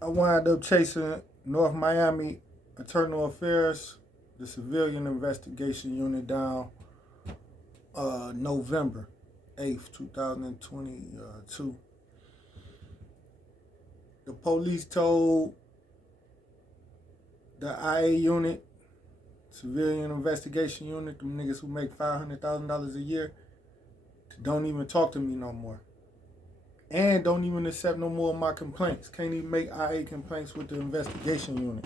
I wound up chasing North Miami Internal Affairs, the Civilian Investigation Unit, down November 8th, 2022. The police told the IA unit, Civilian Investigation Unit, them niggas who make $500,000 a year, to don't even talk to me no more. And don't even accept no more of my complaints. Can't even make IA complaints with the investigation unit.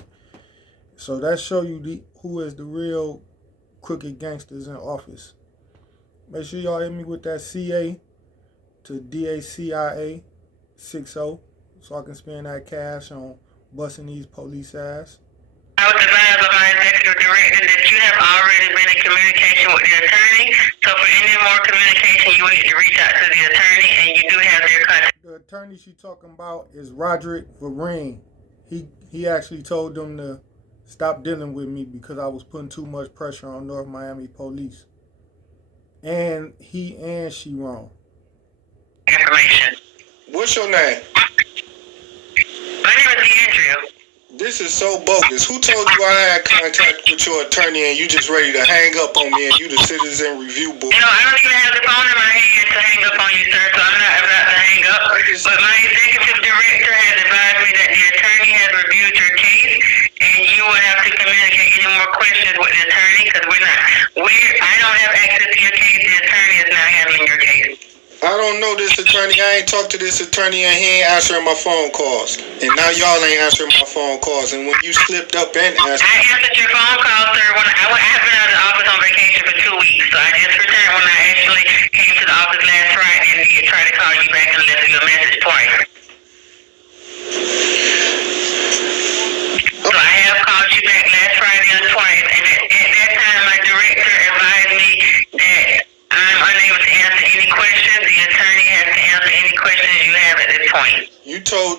So that show you who is the real crooked gangsters in office. Make sure y'all hit me with that CA to dacia60 so I can spend that cash on busting these police ass. I was advised by my executive director that you have already been in communication with the attorney. So for any more communication, you will need to reach out to the attorney, and you do have their contact. The attorney she talking about is Roderick Vereen. He actually told them to stop dealing with me because I was putting too much pressure on North Miami police. And he and she wrong. Information. What's your name? My name is D'Andrea. This is so bogus. Who told you I had contact with your attorney and you just ready to hang up on me and you the citizen review board? You know, I don't even have the phone in my hand to hang up on you, sir, so I'm not about to hang up. But my executive director has advised me that the attorney has reviewed your case, and you will have to communicate any more questions with the attorney, because I don't have access to your case. The attorney is not handling your case. I don't know this attorney. I ain't talked to this attorney and he ain't answering my phone calls. And now y'all ain't answering my phone calls. And when you slipped up and answered... I answered your phone call, sir. I've been out of the office on vacation for 2 weeks, so I just returned when I actually came to the office last Friday and did try to call you back and left you a message twice. So I have called you back last Friday and twice, and at that time my director advised me that I'm unable to answer any questions. The attorney has to answer any questions you have at this point.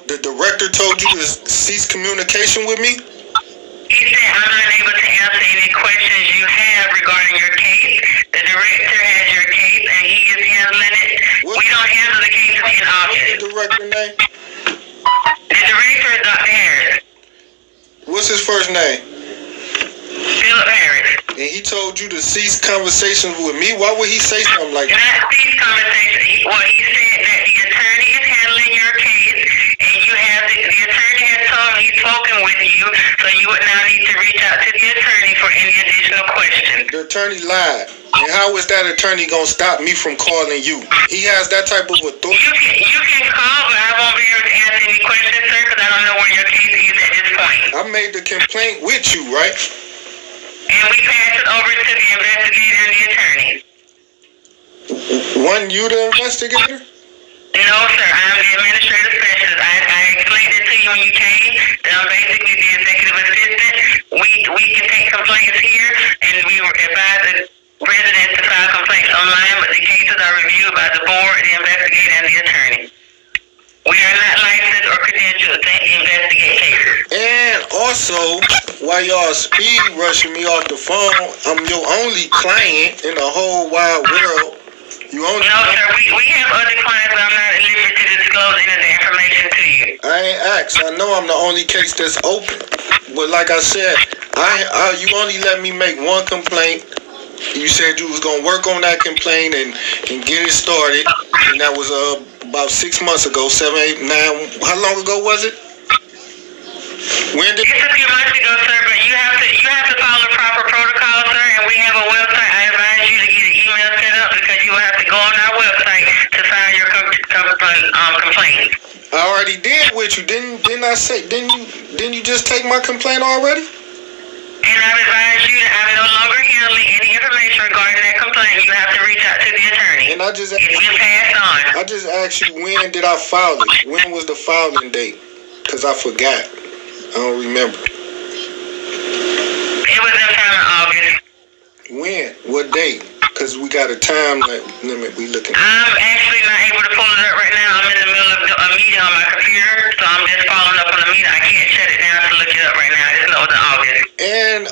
The director told you to cease communication with me? He said I'm unable to answer any questions you have regarding your case. The director has your case and he is handling it. We don't handle the cases in office. What's the director's name? The director is Dr. Harris. What's his first name? Philip Harris. And he told you to cease conversations with me? Why would he say something like that? Not cease conversation. He said that the attorney is handling your case, and the attorney has told me he's spoken with you, so you would now need to reach out to the attorney for any additional questions. The attorney lied. And how is that attorney going to stop me from calling you? He has that type of authority. You can call, but I won't be able to answer any questions, sir, because I don't know where your case is at this point. I made the complaint with you, right? And we passed it over to the investigator and the attorney. Wasn't you the investigator? No, sir. I'm the administrative specialist. I explained it to you when you came. That I'm basically the executive assistant. We can take complaints here, and we advise the residents to file complaints online, but the cases are reviewed by the board, the investigator, and the attorney. We are not licensed or credentialed to investigate cases. And also, while y'all speed rushing me off the phone, I'm your only client in the whole wide world. No, sir. We have other clients, but I'm not at liberty to disclose any of the information to you. I ain't asked. I know I'm the only case that's open. But like I said, you only let me make one complaint. You said you was gonna work on that complaint and get it started, and that was about 6 months ago, 7, 8, 9. How long ago was it? When did? It's a few months ago, sir. But you have to follow proper protocol, sir. And we have a website. I advise you to get an email set up because you will have to go on our website to file your complaint. I already did with you. Didn't I say? Didn't you just take my complaint already? And I've advised you that I'm no longer handling any information regarding that complaint. You have to reach out to the attorney. And It's been passed on. I just asked you, when did I file it? When was the filing date? Because I forgot. I don't remember. It was in time in August. When? What date? Because we got a time limit we looking at. I'm actually not able to pull it up right now. I'm in the middle of a meeting on my computer, so I'm just following up on the meeting. I can't shut it down to look it up right now. I just know it's in August. And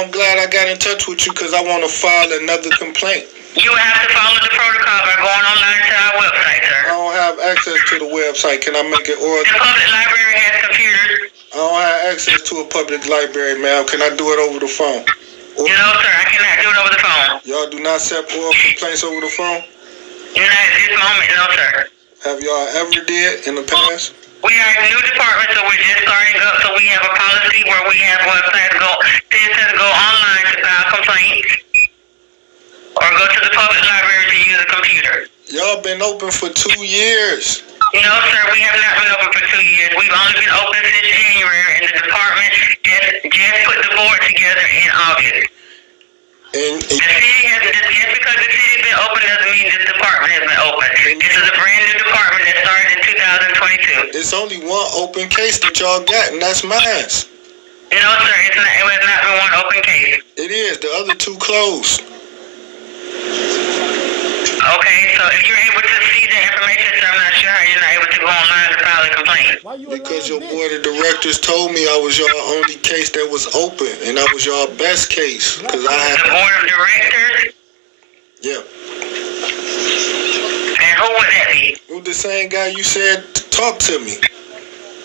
I'm glad I got in touch with you because I want to file another complaint. You have to follow the protocol by going online to our website, sir. I don't have access to the website. Can I make it orally? The public library has computers. I don't have access to a public library, ma'am. Can I do it over the phone? No, sir, I cannot do it over the phone. Y'all do not accept oral complaints over the phone? Not at this moment, no, sir. Have y'all ever did in the past? We are a new department, so we're just starting up. So we have a policy where we have citizens go online to file complaints or go to the public library to use a computer. Y'all been open for 2 years. No, sir, we have not been open for 2 years. We've only been open since January, and the department just put the board together in August. And The city has, just because the city's been open doesn't mean this department has been open. This is a brand new department that started in 2022. it's only one open case that y'all got, and that's mine. No, sir, it has not been one open case. It is. The other two closed. Okay, so if you're able to see the information, sir, I'm not sure how you're not able to go online and file a complaint. Why you Because a your lying board of directors told me I was your only case that was open, and I was your best case. Because I The had, board of directors, yeah. and who would that be? It was the same guy you said to talk to me.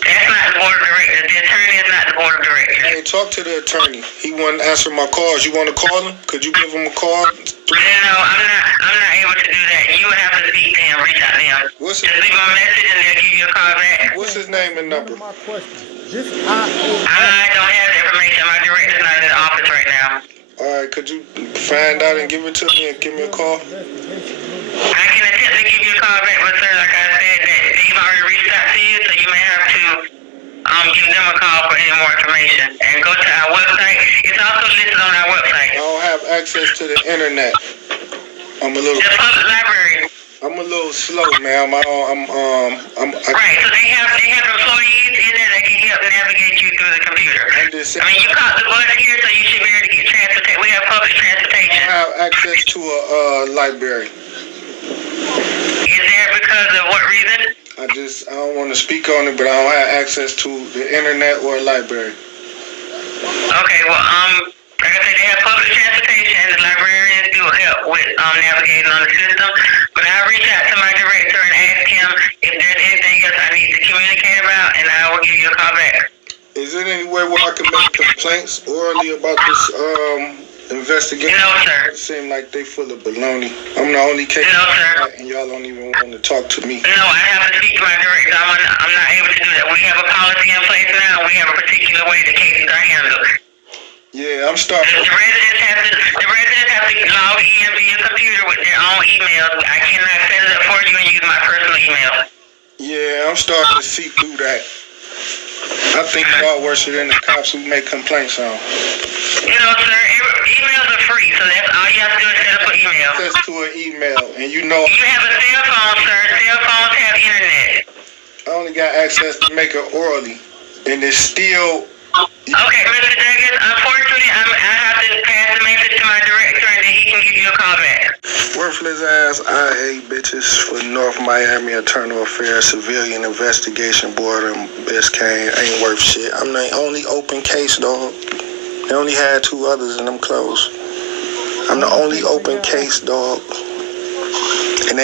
That's not the board of directors. The attorney is not the board of I directors. ain't talk to the attorney. He wouldn't answer my calls. You want to call him? Could you give him a call? No, I'm not able to do that. You would have to speak to him, reach out to him. What's Just his, leave him a message and they'll give you a call back. what's his name and One number? of my questions. This I don't have the information. My director's not in the office right now. All right, could you find out and give it to me and give me a call? I can attempt to give you a call back, but sir, like I said, that they've already reached out to you, so you may have to give them a call for any more information. And go to our website. It's also listed on our I website. don't have access to the internet. I'm a little The public library. slow, ma'am. Right, so they have employees in there that can help navigate you through the computer. I'm just saying, I mean, you caught the bus here, so you should be able to get transportation. We have public I don't transportation. have access to a library. Is there because of what reason? I don't want to speak on it, but I don't have access to the internet or a library. Okay, well, like I said, they have public transportation. The librarians do help with navigating on the system. But I'll reach out to my director and ask him if there's anything else I need to communicate about, and I will give you a call back. Is there any way where I can make complaints orally about this investigation? No, sir. It seems like they full of baloney. I'm the only case, No, sir. and y'all don't even want to talk to me. No, I have to speak to my director. I'm not able to do that. We have a policy in place now. We have a particular way the cases are handled. Yeah, I'm starting. The residents have to log in via computer with their own emails. I cannot set it up for you and use my personal email. Yeah, I'm starting to see through that. I think y'all worse than the cops who make complaints on. Sir, emails are free, so that's all you have to do is set up an email. Access to an email, and you know You have a cell phone, sir. Cell phones have internet. I only got access to make it orally, and it's still. Okay, Mr. Douglas, unfortunately, I have to pass the message to my director, and then he can give you a call back. Worthless ass IA bitches for North Miami Internal Affairs Civilian Investigation Board and Biscayne ain't worth shit. I'm the only open case, dog. They only had 2 others and them closed. I'm the only open case, dog. And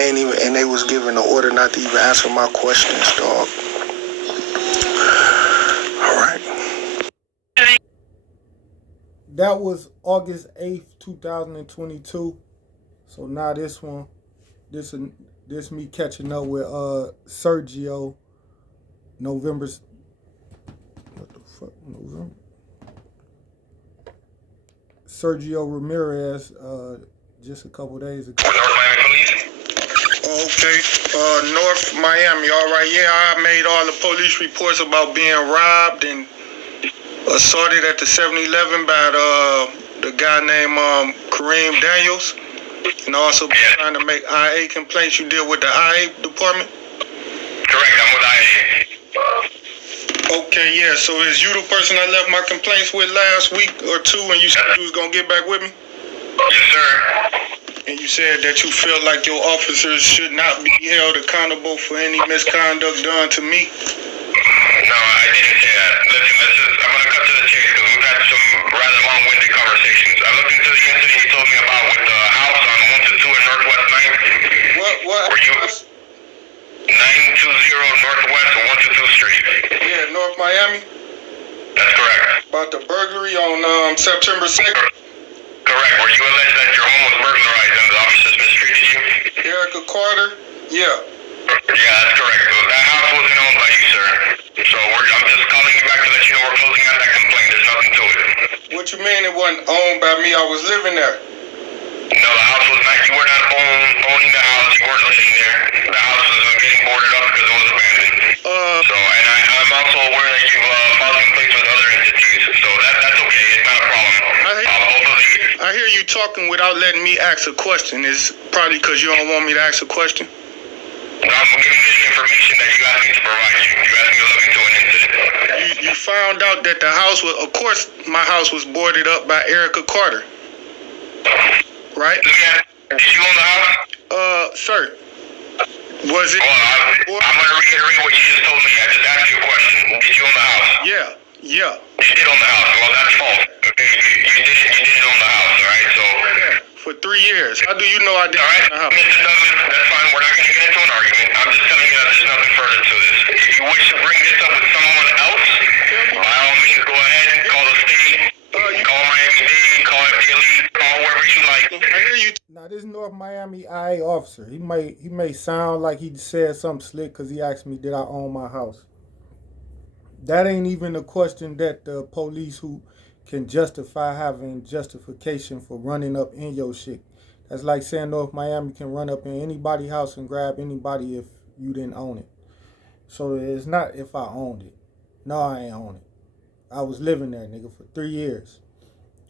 they was given the order not to even answer my questions, dog. All right. That was August 8th, 2022. So now this me catching up with Sergio November. What the fuck? November? Sergio Ramirez just a couple days ago. North Miami Police. Okay, North Miami, all right. Yeah, I made all the police reports about being robbed and assaulted at the 7-Eleven by the guy named Kareem Daniels, and also trying to make IA complaints. You deal with the IA department? Correct, I'm with IA. Okay, yeah, so is you the person I left my complaints with last week or 2 and you said you was going to get back with me? Yes, sir. And you said that you feel like your officers should not be held accountable for any misconduct done to me? No, I didn't say that. Listen, I'm going to cut to the chase because we've had some rather long-winded conversations. I looked into the incident you told me about with the house on 122 and Northwest 9th. What? Were you? Northwest 122nd Street. Yeah, North Miami. That's correct. About the burglary on September 2nd. Correct. Where you allege that your home was burglarized and the officers mistreated you? Erica Carter. Yeah. Yeah, that's correct. That house wasn't owned by you, sir. So I'm just calling you back to let you know we're closing out that complaint. There's nothing to it. What you mean it wasn't owned by me? I was living there. No, the house was not. You were not owning the house. You weren't living there. The house was getting boarded up because it was abandoned. And I'm also aware that you've filed complaints with other entities. So that's okay. It's not a problem. I hear you talking without letting me ask a question. It's probably because you don't want me to ask a question. I'm giving you the information that you asked me to provide you. You asked me to look into an incident. You found out that the house was, of course, my house was boarded up by Erica Carter. Right? Let me ask, did you own the house? Sir, was it? I'm going to reiterate what you just told me. I just asked you a question. Did you own the house? Yeah. You did own the house. Well, that's false. Okay, you didn't own the house, all right? So for 3 years. How do you know I didn't own the house? Mr. Douglas, that's fine. We're not going to get into an argument. I'm just telling you that there's nothing further to this. If you wish to bring this up with someone else, by all means, go ahead and call the state, call Miami-Dade, call FD Elite, call whoever you like. I hear you. Now this North Miami IA officer, he may sound like he said something slick because he asked me, did I own my house? That ain't even a question that the police who can justify having justification for running up in your shit. That's like saying North Miami can run up in anybody's house and grab anybody if you didn't own it. So it's not if I owned it. No, I ain't own it. I was living there, nigga, for 3 years.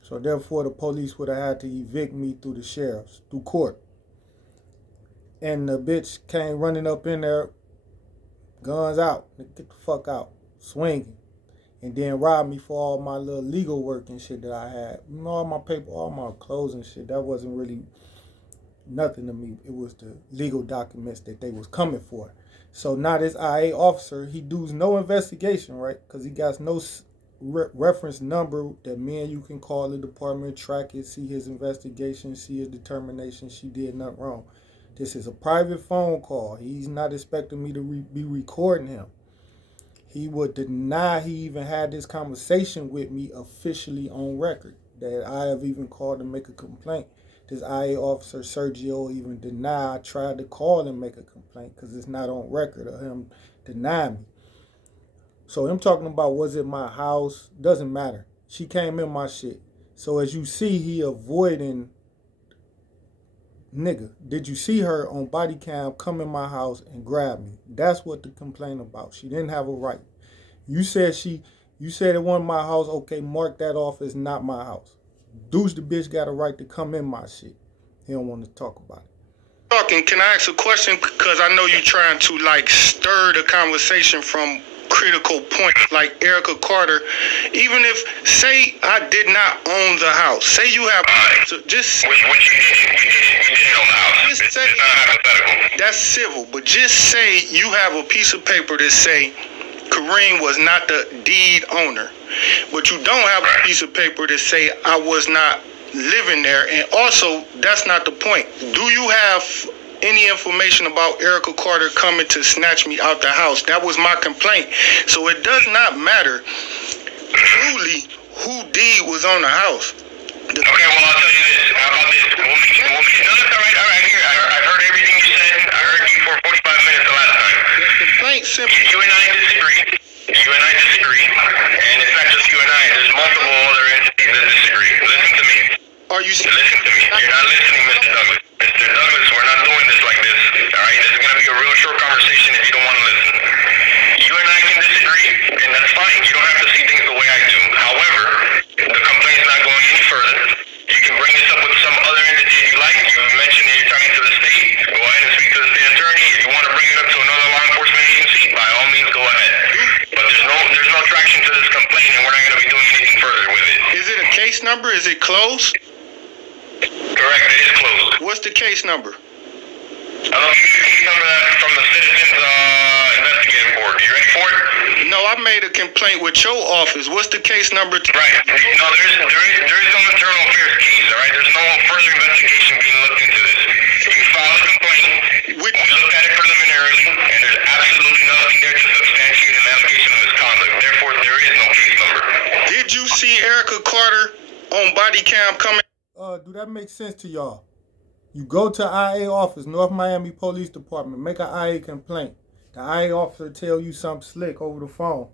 So therefore the police would have had to evict me through the sheriffs, through court. And the bitch came running up in there, guns out, get the fuck out, swinging. And then robbed me for all my little legal work and shit that I had. You know, all my paper, all my clothes and shit. That wasn't really nothing to me. It was the legal documents that they was coming for. So now this IA officer, he does no investigation, right? Because he got no reference number that me and you can call the department, track it, see his investigation, see his determination. She did nothing wrong. This is a private phone call. He's not expecting me to be recording him. He would deny he even had this conversation with me officially on record, that I have even called to make a complaint. This IA officer, Sergio, even denied I tried to call and make a complaint because it's not on record of him denying me. So him talking about was it my house, doesn't matter. She came in my shit. So as you see, he avoiding, nigga, did you see her on body cam come in my house and grab me? That's what the complaint about. She didn't have a right. You said it wasn't my house. Okay, mark that off as not my house. Deuce the bitch got a right to come in my shit. He don't want to talk about it. Talking, can I ask a question? Because I know you're trying to like stir the conversation from critical points like Erica Carter. Even if, say I did not own the house, say you have, so just Which you didn't own the house. Just say, it's not hypothetical. That's civil, but just say you have a piece of paper that say Kareem was not the deed owner, but you don't have a piece of paper that say I was not living there. And also, that's not the point. Do you have any information about Erica Carter coming to snatch me out the house? That was my complaint. So it does not matter truly who deed was on the house. Okay, well, I'll tell you this. How about this? No, that's all right. Here, I've heard everything you said. I heard you for 45 minutes the last time. The complaint simply... You and I disagree. And it's not just you and I. There's multiple other entities that disagree. Listen to me. Listen to me. You're not listening, Mr. Douglas. Mr. Douglas, we're not doing this like this. All right? This is going to be a real short conversation if you don't want to listen. You and I can disagree, and that's fine. You don't have to see things the way I do. However, the complaint's not going any further. You can bring this up with some other entity if you like. You mentioned that you're talking to the state. Go ahead and speak to the state attorney. If you want to bring it up to another law enforcement agency, by all means, go ahead. But there's no traction to this complaint, and we're not going to be doing anything further with it. Is it a case number? Is it closed? Correct, it is closed. What's the case number? I'll give you the case number from the Citizens Investigative Board. You ready for it? No, I made a complaint with your office. What's the case number? Right. No, there is no internal affairs case, all right? There's no further investigation being looked into this. You file a complaint. complaint. We looked at it preliminarily, and there's absolutely nothing there to substantiate an allegation of misconduct. Therefore, there is no case number. Did you see Erica Carter on body cam coming? Do that make sense to y'all? You go to IA office, North Miami Police Department, make an IA complaint. The IA officer tell you something slick over the phone.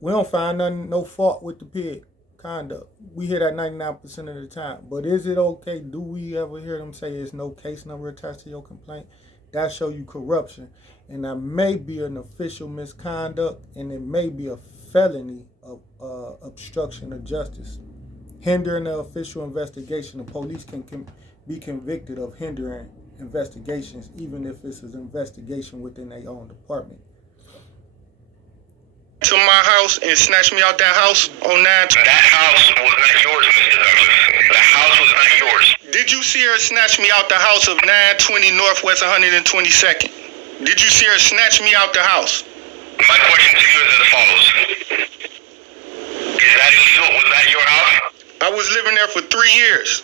We don't find nothing, no fault with the pig conduct. We hear that 99% of the time. But is it okay? Do we ever hear them say there's no case number attached to your complaint? That show you corruption. And that may be an official misconduct, and it may be a felony of obstruction of justice. Hindering the official investigation. The police can be convicted of hindering investigations, even if it's an investigation within their own department. To my house and snatch me out that house on 9. That house was not yours, Mr. Douglas. The house was not yours. Did you see her snatch me out the house of 920 Northwest 122nd? Did you see her snatch me out the house? My question to you is as follows. Is that illegal? Was that your house? I was living there for 3 years.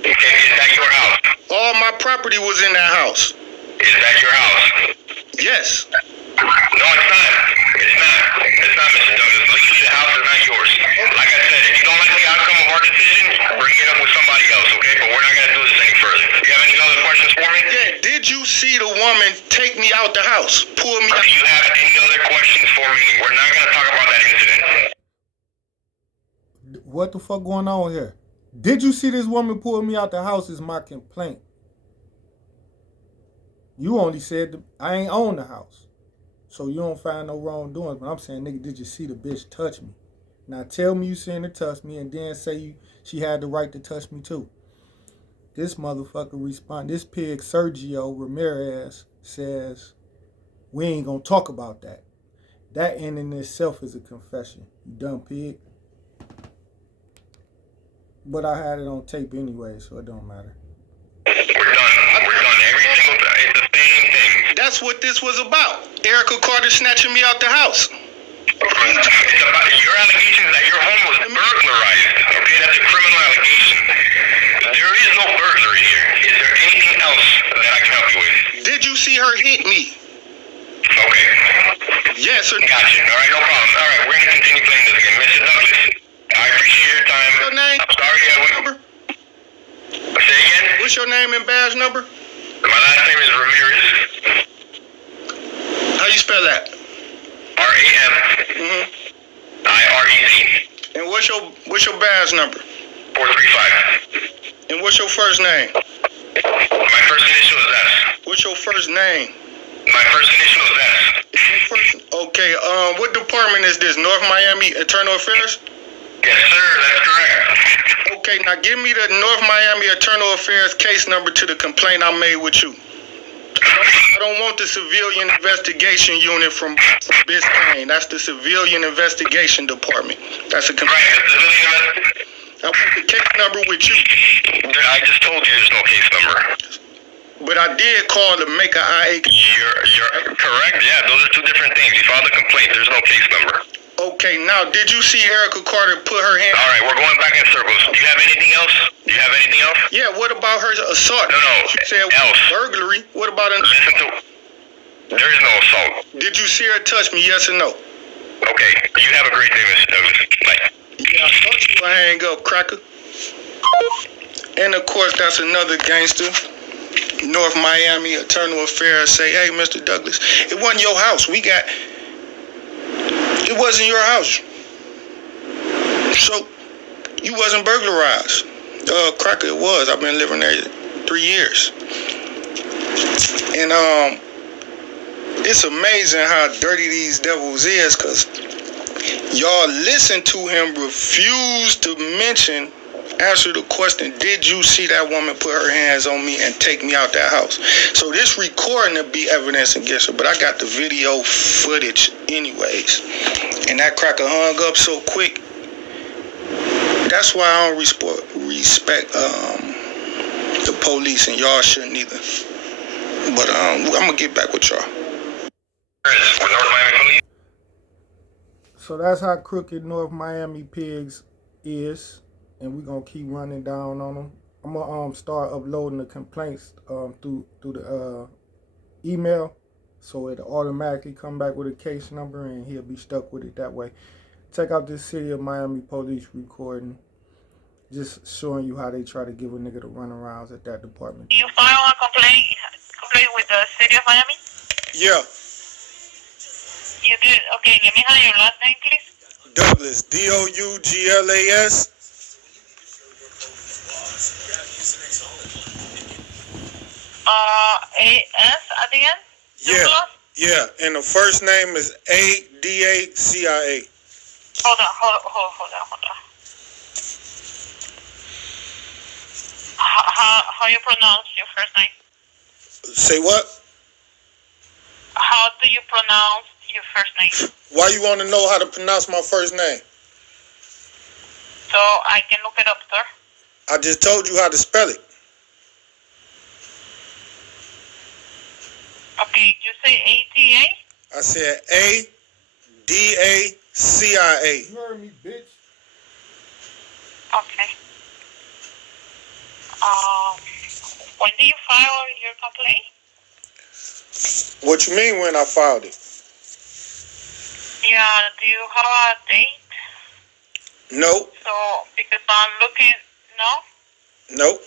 Okay, is that your house? All my property was in that house. Is that your house? Yes. No, it's not. It's not. It's not, Mr. Douglas. Legally, the house is not yours. Like I said, if you don't like the outcome of our decision, bring it up with somebody else, okay? But we're not going to do this any further. You have any other questions for me? Yeah, did you see the woman take me out the house? Pull me out? Do you have any other questions for me? We're not going to talk about that incident. What the fuck going on here? Did you see this woman pull me out the house is my complaint. You only said I ain't own the house. So you don't find no wrongdoings. But I'm saying, nigga, did you see the bitch touch me? Now tell me you seen her touch me and then say she had the right to touch me too. This motherfucker respond. This pig Sergio Ramirez says, we ain't gonna talk about that. That in itself is a confession. You dumb pig. But I had it on tape anyway, so it don't matter. We're done. We're done. Every single time. It's the same thing. That's what this was about. Erica Carter snatching me out the house. It's about your allegations that your home was burglarized. Okay, that's a criminal allegation. There is no burglary here. Is there anything else that I can help you with? Did you see her hit me? Okay. Yes or no? Gotcha. All right, no problem. All right, we're going to continue playing this game. Mr. Douglas, I appreciate your time. Your name? I'm sorry, Number? Say again? What's your name and badge number? My last name is Ramirez. How you spell that? R-A-M-I-R-E-Z. And what's your badge number? 435. And what's your first name? My first initial is S. What's your first name? My first initial is S. Okay, what department is this? North Miami Internal Affairs? Yes, sir, that's correct. Okay, now give me the North Miami Internal Affairs case number to the complaint I made with you. I don't want the Civilian Investigation Unit from Biscayne. That's the Civilian Investigation Department. That's a complaint. Right, the civilian. I want the case number with you. I just told you there's no case number. But I did call to make an IA. You're correct. Yeah, those are two different things. You filed a complaint. There's no case number. Okay, now did you see Erica Carter put her hand? All right, we're going back in circles. Do you have anything else? Yeah, what about her assault? No. She said Else. burglary. What about Listen to. There is no assault. Did you see her touch me? Yes or no? Okay. You have a great day, Mr. Douglas. Bye. Yeah, I thought you would hang up, cracker. And of course, that's another gangster. North Miami Internal Affairs say, hey, Mr. Douglas, it wasn't your house. It wasn't your house. So, you wasn't burglarized. Cracker, it was. I've been living there 3 years. And, it's amazing how dirty these devils is, because y'all listen to him refuse to answer the question, did you see that woman put her hands on me and take me out that house? So this recording will be evidence against her, but I got the video footage anyways. And that cracker hung up so quick. That's why I don't respect the police, and y'all shouldn't either. But I'm going to get back with y'all. With North Miami Police. So that's how crooked North Miami Pigs is. And we're going to keep running down on them. I'm gonna start uploading the complaints through the email, so it'll automatically come back with a case number, and he'll be stuck with it that way. Check out this City of Miami police recording, just showing you how they try to give a nigga the runarounds at that department. You file a complaint with the City of Miami? Yeah. You did? Okay, let me have your last name, please. Douglas, Douglas. A-S at the end? Yeah. Douglas? Yeah, and the first name is A-D-A-C-I-A. Hold on. How you pronounce your first name? Say what? How do you pronounce your first name? Why you want to know how to pronounce my first name? So I can look it up, sir. I just told you how to spell it. Okay, you say A-T-A? I said A-D-A-C-I-A. You heard me, bitch. Okay. When do you file your complaint? What you mean when I filed it? Yeah, do you have a date? Nope. So, because I'm looking, no? Nope.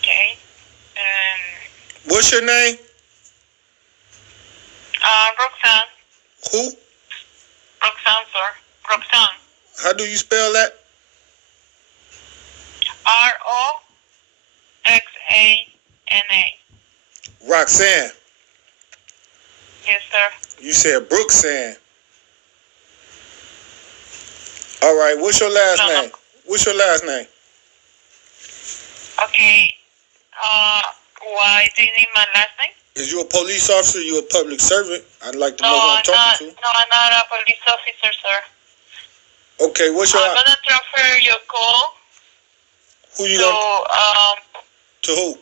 Okay. What's your name? Roxanne. Who? Roxanne, sir. Roxanne. How do you spell that? R-O-X-A-N-A. Roxanne. Yes, sir. You said Brooksand. All right. What's your last name? What's your last name? Okay. Why do you need my last name? Is you a police officer? You a public servant? I'd like to know who No, I'm talking to. no, I'm not a police officer, sir. Okay. What's your? I'm gonna transfer your call Who you to gonna? To who?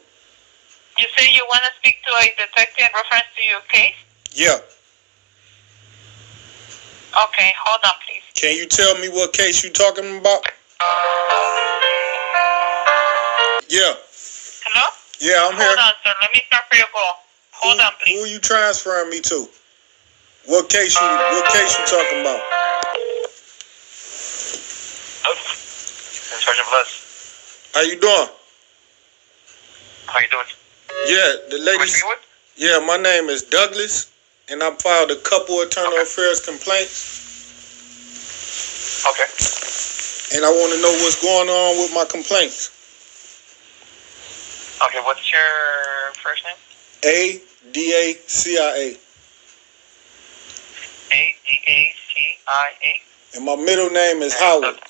You say you want to speak to a detective in reference to your case? Yeah. Okay, hold on, please. Can you tell me what case you talking about? Yeah. Hello? Yeah, I'm here. Hold on, sir. Let me transfer your call. Hold on, please. Who are you transferring me to? What case you talking about? Sergeant Bless. How you doing? How you doing? Yeah, the Who am I lady. speaking with? Yeah, my name is Douglas, and I filed a couple internal affairs complaints, Okay. and I want to know what's going on with my complaints. Okay, what's your first name? A-D-A-C-I-A. A-D-A-C-I-A. And my middle name is Howard.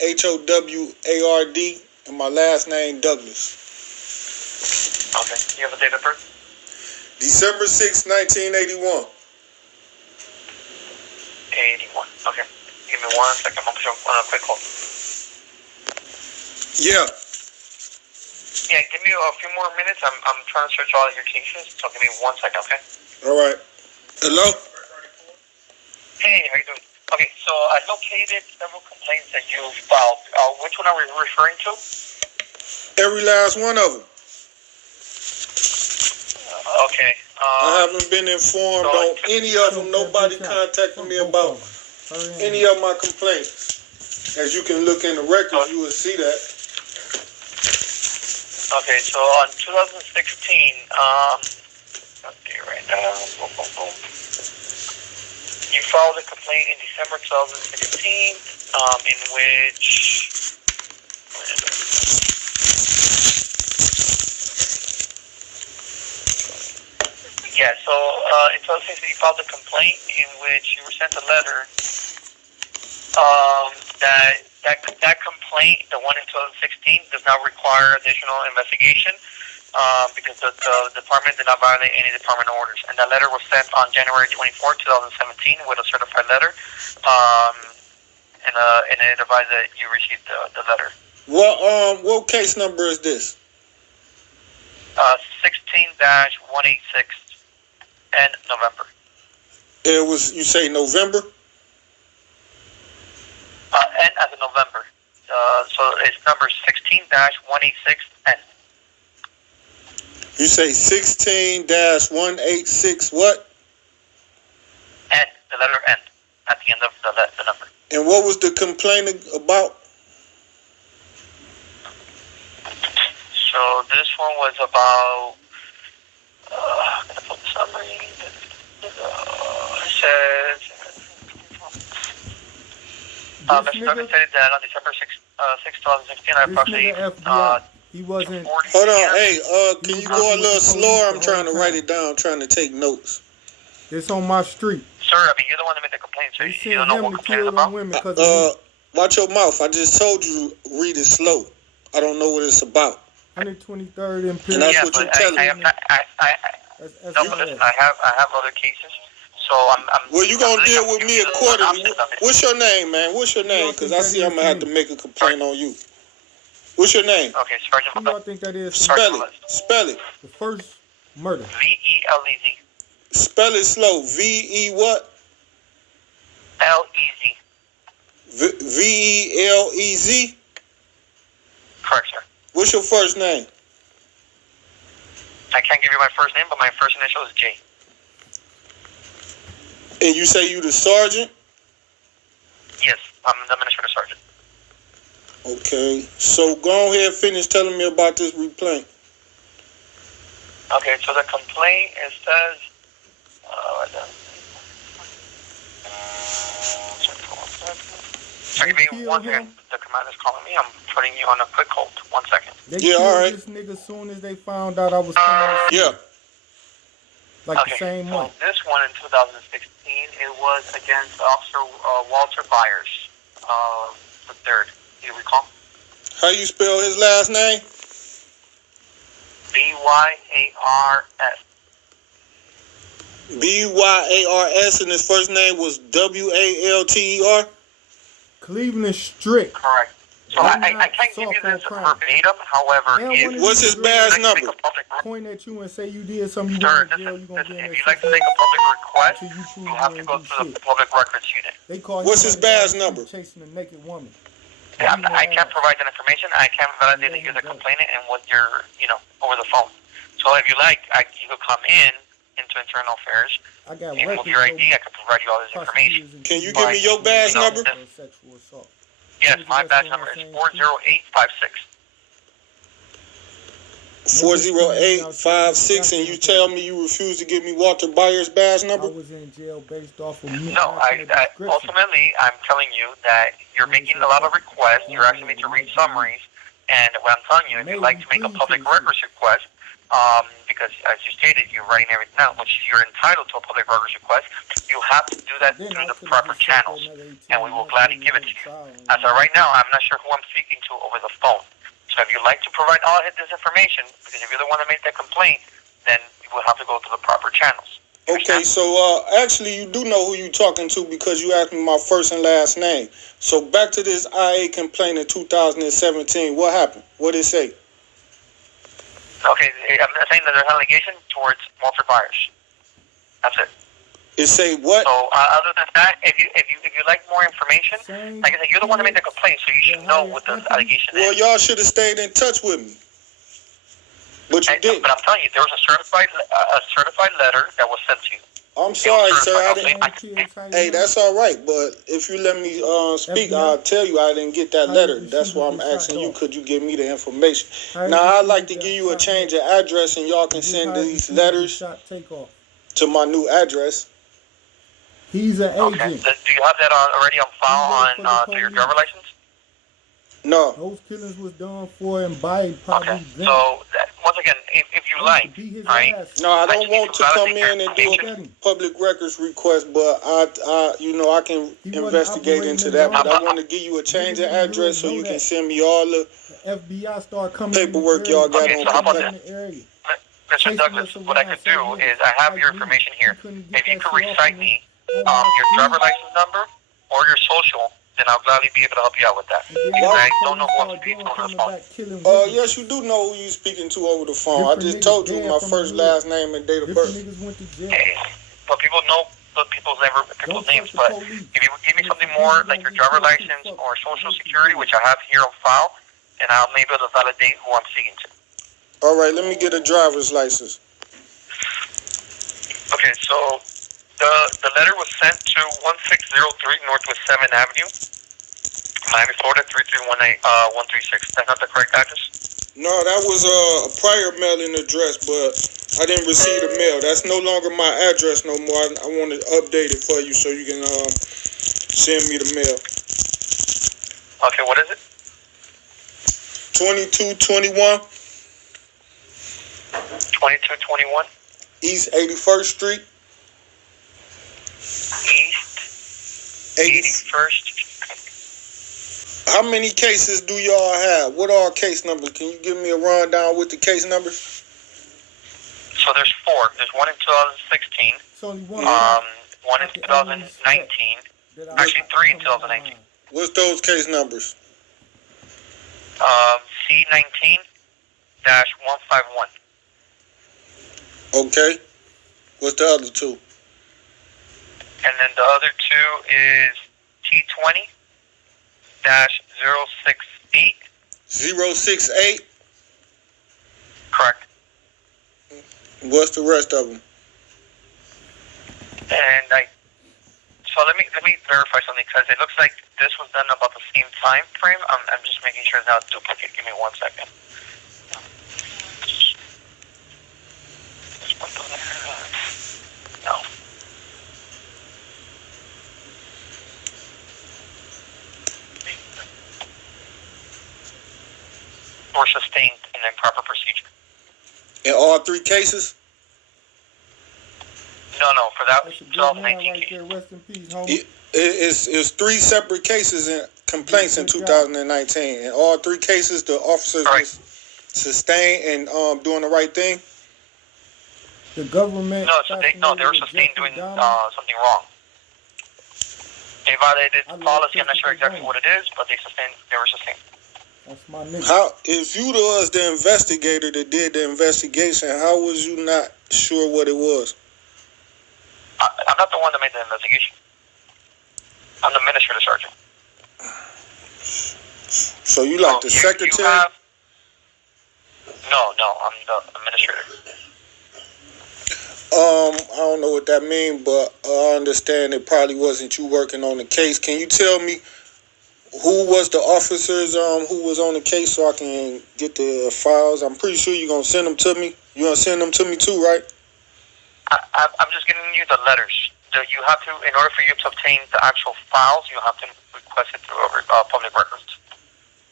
H-O-W-A-R-D, and my last name Douglas. Okay. Do you have a date of birth? December 6, 1981. 81. Okay. Give me 1 second. I'm going to put on a quick hold. Yeah. Yeah, give me a few more minutes. I'm trying to search all of your cases, so give me 1 second, okay? All right. Hello? Hey, how you doing? Okay, so I located several complaints that you filed. Which one are we referring to? Every last one of them. Okay. I haven't been informed on any of them. Nobody contacted me about any of my complaints. As you can look in the records, you will see that. Okay, so on 2016, let's see right now. Boom, boom, boom. You filed a complaint in December 2016, in which. Where is it? Yeah, so in 2016 you filed a complaint in which you were sent a letter that complaint, the one in 2016, does not require additional investigation because the department did not violate any department orders. And that letter was sent on January 24, 2017 with a certified letter, and it advised that you received the letter. What case number is this? 16-186 and November. It was, you say November? N as in November. So it's number 16-186N. You say 16-186 what? N, the letter N, at the end of the number. And what was the complaint about? So this one was about, I'm going to put the summary. It says, Mr. Douglas stated that on December 6, 2016, I approximately, he wasn't. Hold on, hey, can you go a little slower? I'm trying to write it down. I'm trying to take notes. It's on my street. Sir, I mean, you're the one that made the complaint, so They you don't sent know him what to complaint kill is about? them women because of me. Watch your mouth. I just told you read it slow. I don't know what it's about. 123rd and And that's Yeah, what but you're telling I me. am not, no, but listen, I have other cases, so I'm Well, you gonna deal with me accordingly. Options of it. What's your name, man? What's your name? Because I see I'm gonna have to make a complaint on you. What's your name? Okay, Sergeant Who y'all think that is? Spell it. Spell it. The first murder. VELEZ. Spell it slow. V-E what? LEZ. V-E-L-E-Z? Correct, sir. What's your first name? I can't give you my first name, but my first initial is J. And you say you the sergeant? Yes, I'm the administrative sergeant. Okay. So go ahead and finish telling me about this complaint. Okay, so the complaint, it says, so give me one second. The commander's calling me. I'm putting you on a quick hold. 1 second. They Yeah, killed all right. this nigga as soon as they found out I was coming to see Yeah. him. Like Okay, the same so month. this one in 2016, it was against Officer Walter Byers, the third. Do you recall? How you spell his last name? B-Y-A-R-S. B-Y-A-R-S, and his first name was W-A-L-T-E-R? Cleveland Strict. Correct. So I can't give you this verbatim, however, And What's his badge like to make number? a public Point at you and say you did something. You Sir, went to jail. listen, You gonna listen, get in if that you'd like to shit make a public request, until you prove you have to ain't go do through the shit. public records unit. They call What's him his on the badge street number? Chasing a naked woman. I can't provide that information. I can't validate that you're the complainant and what you're, over the phone. So if you like, you could come into internal affairs, I got you move your ID, I can provide you all this information. Can you give me your badge number? Sexual assault. Yes, my badge number is 40856. 40856, and you tell me you refuse to give me Walter Byers' badge I number? was in jail based off of No, ultimately, I'm telling you that you're making a lot of requests. You're asking me to read summaries. And what I'm telling you, if you'd like to make a public records request, because as you stated, you're writing everything out, which you're entitled to a public records request, you have to do that through the proper channels, and we will gladly give it to you. As of right now, I'm not sure who I'm speaking to over the phone. So if you'd like to provide all this information, because if you're the one that made that complaint, then you will have to go through the proper channels. Okay, so actually you do know who you're talking to because you asked me my first and last name. So back to this IA complaint in 2017. What happened? What did it say? Okay, I'm saying that there's an allegation towards Walter Byers. That's it. It say what? So other than that, if you like more information, like I said, you're the one that made the complaint, so you should know what the allegation Well, is. y'all should have stayed in touch with me. But you didn't. But I'm telling you, there was a certified letter that was sent to you. I'm sorry, sir. I didn't. Hey, that's all right. But if you let me speak, I'll tell you I didn't get that letter. That's why I'm asking you, could you give me the information? Now, I'd like to give you a change of address, and y'all can send these letters to my new address. He's an Okay. agent. Do you have that already on file on your driver license? No. Those killings was done for and by probably Okay. them. So once again, if you like, right? No, I don't just want need to to come validate in and do your a public records request, but I can He wasn't investigate into that. But I operating want to give you a change of address so you can send me all the The FBI start coming paperwork y'all got Okay, on so how about complaint. Mr. Douglas, what I could do is I have your information here. If you could recite me your driver license number or your social, then I'll gladly be able to help you out with that. Because I don't know who I'm speaking to over the phone. Yes, you do know who you speaking to over the phone. I just told you my first, last name, and date of birth. Niggas went to jail. Hey, but people know put people's names, but if you would give me something more, like your driver license or social security, which I have here on file, and I'll maybe able to validate who I'm speaking to. All right, let me get a driver's license. Okay, so the letter was sent to 1603 Northwest 7th Avenue, Miami, Florida 3318136. That's not the correct address? No, that was a prior mailing address, but I didn't receive the mail. That's no longer my address no more. I want to update it for you so you can send me the mail. Okay, what is it? 2221 2221 East 81st Street. East 81st. How many cases do y'all have? What are case numbers? Can you give me a rundown with the case numbers? So there's 4. There's one in 2016. It's only one. One in 2019. Actually, 3 in 2019. What's those case numbers? C19-151. Okay. What's the other 2? And then the other 2 is T20-068. 068? Correct. What's the rest of them? And so let me verify something, because it looks like this was done about the same time frame. I'm just making sure it's not a duplicate. Give me 1 second. No. Or sustained in improper procedure. In all 3 cases? No, for that That's a good 2019 man right case. there. Rest in peace, homie. It's 3 separate cases and complaints in 2019. In all 3 cases, the officers was sustained and doing the right thing. The government. No, they were sustained doing something wrong. They violated policy. I'm not sure exactly what it is, but they were sustained. That's my nigga. How, if you was the investigator that did the investigation, how was you not sure what it was? I'm not the one that made the investigation. I'm the administrative sergeant. So you like the secretary? No, I'm the administrator. I don't know what that means, but I understand it probably wasn't you working on the case. Can you tell me who was the officers who was on the case so I can get the files? I'm pretty sure you're going to send them to me. You're going to send them to me too, right? I'm just giving you the letters. You have to, in order for you to obtain the actual files, you have to request it through public records.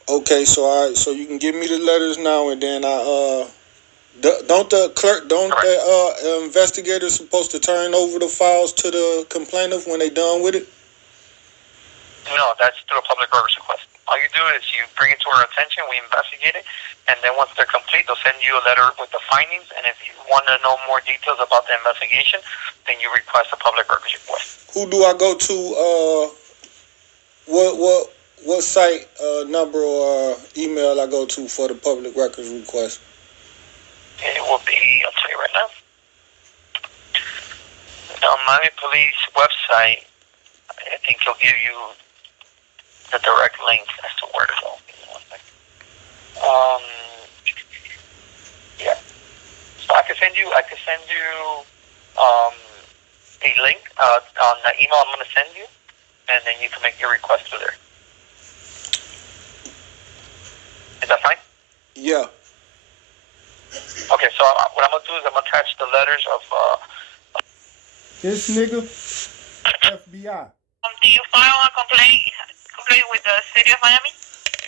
Okay, so you can give me the letters now, and then don't the investigators supposed to turn over the files to the complainant when they done with it? No, that's through a public records request. All you do is you bring it to our attention, we investigate it, and then once they're complete, they'll send you a letter with the findings, and if you want to know more details about the investigation, then you request a public records request. Who do I go to? What site, number, or email I go to for the public records request? It will be, I'll tell you right now. On Miami Police website, I think he'll give you the direct link as to where to go. Give me 1 second. Yeah. So I can send you a link on the email I'm going to send you, and then you can make your request through there. Is that fine? Yeah. Okay, so what I'm going to do is I'm going to attach the letters of... This nigga, FBI. Do you file a complaint with the city of Miami?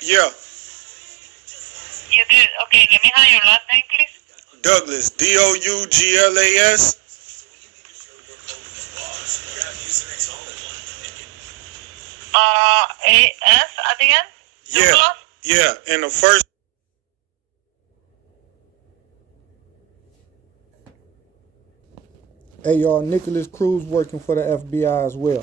Yeah. You did. Okay, let me have your last name, please. Douglas, Douglas. A-S at the end? Yeah. Douglas? Yeah, and the first. Hey, y'all, Nicholas Cruz working for the FBI as well.